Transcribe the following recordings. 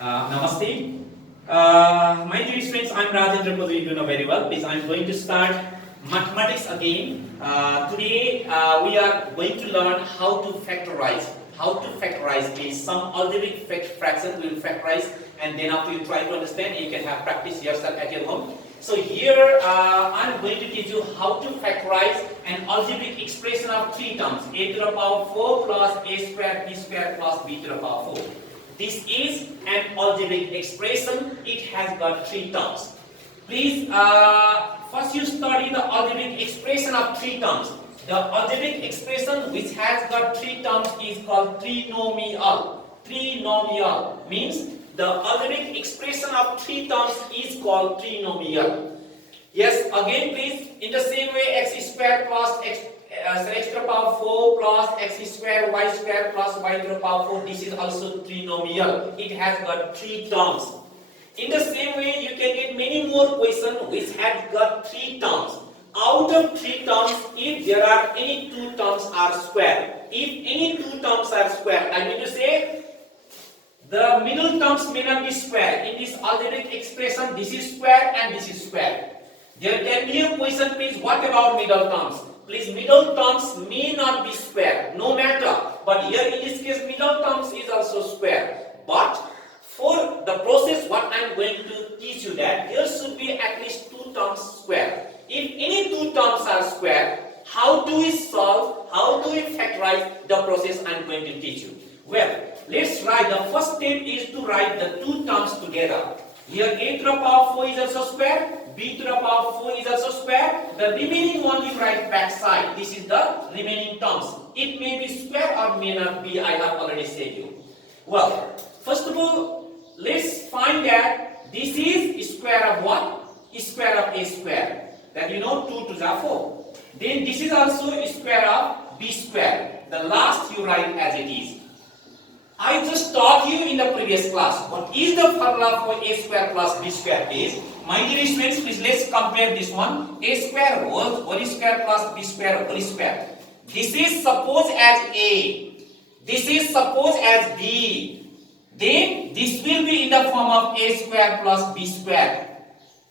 Namaste. My dear students, I'm Rajendra Padu. You know very well. Please, I'm going to start mathematics again. Today, we are going to learn how to factorize. How to factorize means some algebraic fraction will factorize, and then after you try to understand, you can have practice yourself at your home. So here, I'm going to teach you how to factorize an algebraic expression of three terms: a to the power 4 plus a square b square plus b to the power 4. This is an algebraic expression. It has got three terms. Please, first you study the algebraic expression of three terms. The algebraic expression which has got three terms is called trinomial. Trinomial means the algebraic expression of three terms is called trinomial. Yes, again please, in the same way x square plus x to the power 4 plus x square y square plus y to the power 4, this is also trinomial. It has got three terms. In the same way, you can get many more questions which have got three terms. Out of three terms, if there are any two terms are square. If any two terms are square, I mean to say the middle terms may not be square. In this algebraic expression, this is square and this is square. There can be a question, please, what about middle terms? Please, middle terms may not be square, no matter. But here in this case, middle terms is also square. But for the process, what I am going to teach you that there should be at least two terms square. If any two terms are square, how do we solve, how do we factorize the process I am going to teach you? Well, let's write. The first step is to write the two terms together. Here a to the power 4 is also square, b to the power 4 is also square. The remaining one you write back side. This is the remaining terms. It may be square or may not be, I have already said you. Well, first of all, let's find that this is square of what? Square of a square. That you know 2 to the 4. Then this is also square of b square. The last you write as it is. I just taught you in the previous class. What is the formula for a square plus b square is? My dear students, please let's compare this one. A square whole square plus b square whole square. This is suppose as a. This is suppose as b. Then this will be in the form of a square plus b square.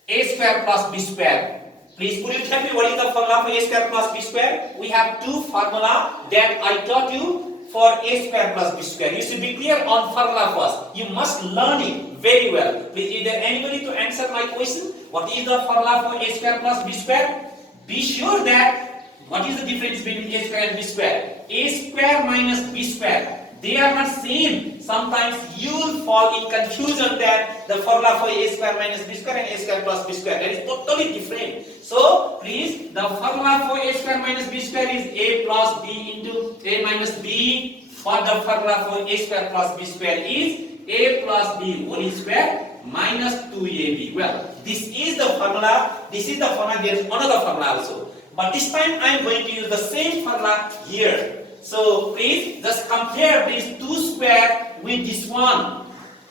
A square plus b square. Please could you tell me what is the formula for a square plus b square? We have two formula that I taught you for a square plus b square. You should be clear on formula first. You must learn it very well. Please, is there anybody to answer my question? What is the formula for a square plus b square? Be sure that what is the difference between a square and b square? A square minus b square. They are not same. Sometimes you will fall in confusion that the formula for a square minus b square and a square plus b square, that is totally different. So please, the formula for a square minus b square is a plus b into a minus b. But the formula for a square plus b square is a plus b whole square minus 2ab. Well, this is the formula. This is the formula. There is another formula also. But this time I am going to use the same formula here. So please just compare these two square with this one.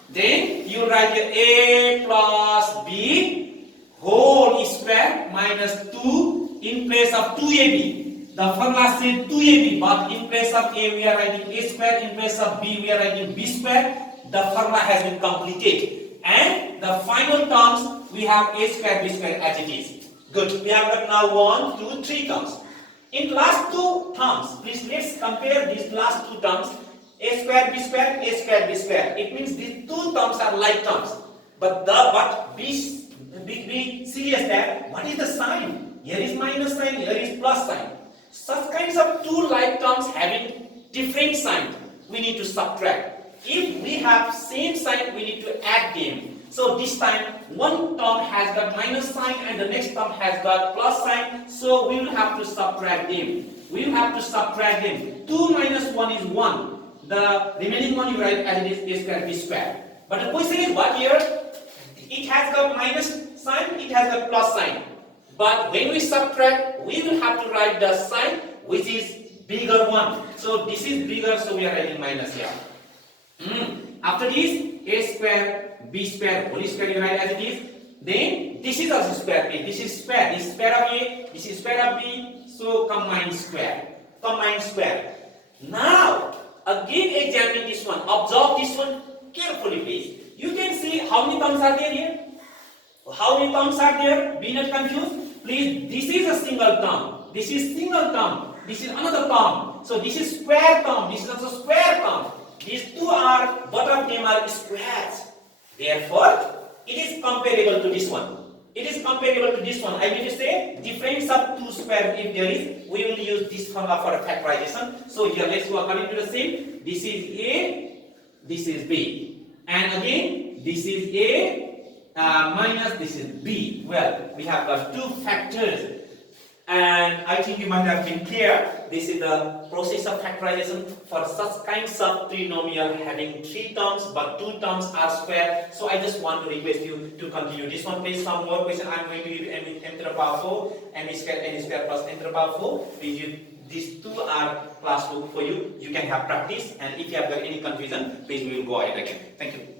Then you write a plus b whole square minus 2 in place of 2ab. The formula says 2ab, but in place of a we are writing a square, in place of b we are writing b square. The formula has been completed. And the final terms we have a square b square as it is. Good. We have got now 1, 2, 3 terms. In last two terms, please let's compare these last two terms. A square b square, a square b square. It means these two terms are like terms. But be serious that what is the sign? Here is minus sign, here is plus sign. Such kinds of two like terms having different sign, we need to subtract. If we have same sign, we need to add them. So this time one term has got minus sign and the next term has got plus sign. So we will have to subtract them. We will have to subtract them. 2 minus 1 is 1. The remaining one you write as it is a square b square. But the question is what here? It has got minus sign, it has got plus sign. But when we subtract, we will have to write the sign which is bigger one. So this is bigger, so we are writing minus here. After this, a square b square whole square you write as it is. Then this is also square b. This is square. This is square of a. This is square of b. So combine square. Combine square. Now again examine this one. Observe this one carefully, please. You see how many terms are there here. How many terms are there? Be not confused. Please, this is a single term. This is single term. This is another term. So this is square term. This is also square term. These two are, both of them are squares. Therefore, it is comparable to this one. It is comparable to this one. I mean to say, difference of two squares if there is, we will use this formula for factorization. So here, let's go according to the same. This is A, this is B. And again, this is A minus this is B. Well, we have got two factors. And I think you might have been clear. This is the process of factorization for such kinds of trinomial having three terms but two terms are square. So I just want to request you to continue this one. Please, some more question. I'm going to give m to the power 4, n square plus n to the power 4. Please, these two are classbook for you. You can have practice, and if you have got any confusion, please we will go ahead again. Thank you.